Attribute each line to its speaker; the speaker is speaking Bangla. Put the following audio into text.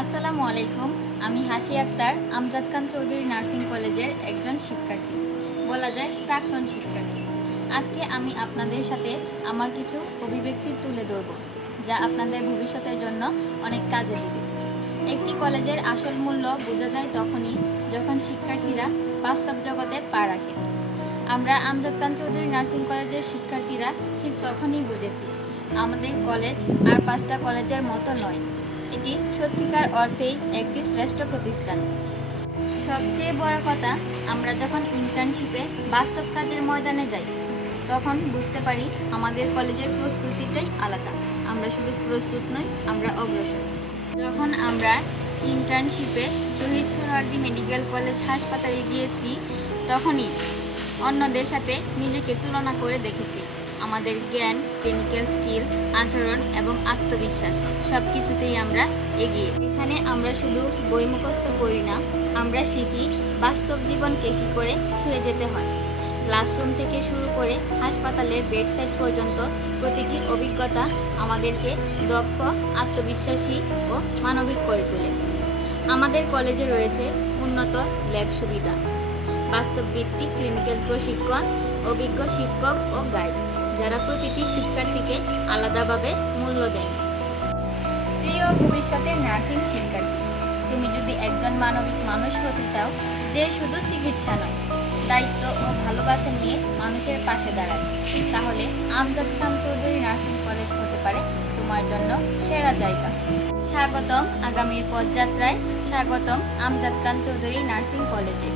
Speaker 1: আসসালামু আলাইকুম, আমি হাসি আক্তার, আমজাদ খান চৌধুরী নার্সিং কলেজের একজন শিক্ষার্থী। বলা যায় প্রাক্তন শিক্ষার্থী। আজকে আমি আপনাদের সাথে আমার কিছু অভিব্যক্তি তুলে ধরব, যা আপনাদের ভবিষ্যতের জন্য অনেক কাজে দেবে। একটি কলেজের আসল মূল্য বোঝা যায় তখনই যখন শিক্ষার্থীরা বাস্তব জগতে পা রাখে। আমরা আমজাদ খান চৌধুরী নার্সিং কলেজের শিক্ষার্থীরা ঠিক তখনই বুঝেছি, আমাদের কলেজ আর পাঁচটা কলেজের মতো নয়। এটি সত্যিকার অর্থেই একটি শ্রেষ্ঠ প্রতিষ্ঠান। সবচেয়ে বড় কথা, আমরা যখন ইন্টার্নশিপে বাস্তব কাজের ময়দানে যাই, তখন বুঝতে পারি আমাদের কলেজের প্রস্তুতিটাই আলাদা। আমরা শুধু প্রস্তুত নই, আমরা অগ্রসর। যখন আমরা ইন্টার্নশিপে শহীদ সোহরাওয়ার্দী মেডিকেল কলেজ হাসপাতালে গিয়েছি, তখনই অন্যদের সাথে নিজেকে তুলনা করে দেখেছি। আমাদের জ্ঞান ক্লিনিক্যাল স্কিল আচরণ এবং আত্মবিশ্বাস সব কিছুতেই আমরা এগিয়ে। এখানে আমরা শুধু বই মুখস্থ করি না, আমরা শিখি বাস্তব জীবনকে কী করে ছুঁয়ে যেতে হয়। ক্লাসরুম থেকে শুরু করে হাসপাতালের বেডসাইড পর্যন্ত প্রতিটি অভিজ্ঞতা আমাদেরকে দক্ষ, আত্মবিশ্বাসী ও মানবিক করে তোলে। আমাদের কলেজে রয়েছে উন্নত ল্যাব সুবিধা বাস্তব ভিত্তিক ক্লিনিক্যাল প্রশিক্ষণ, অভিজ্ঞ শিক্ষক ও গাইড যারা প্রতিটি শিক্ষার্থীকে আলাদাভাবে মূল্য দেন। প্রিয় ভবিষ্যতের নার্সিং শিক্ষার্থী, তুমি যদি একজন মানবিক মানুষ হতে চাও, যে শুধু চিকিৎসা নয়, দায়িত্ব ও ভালোবাসা নিয়ে মানুষের পাশে দাঁড়ায় তাহলে আমজাদ খান চৌধুরী নার্সিং কলেজ হতে পারে তোমার জন্য সেরা জায়গা। স্বাগতম আগামীর পথযাত্রায়, স্বাগতম আমজাদ খান চৌধুরী নার্সিং কলেজে।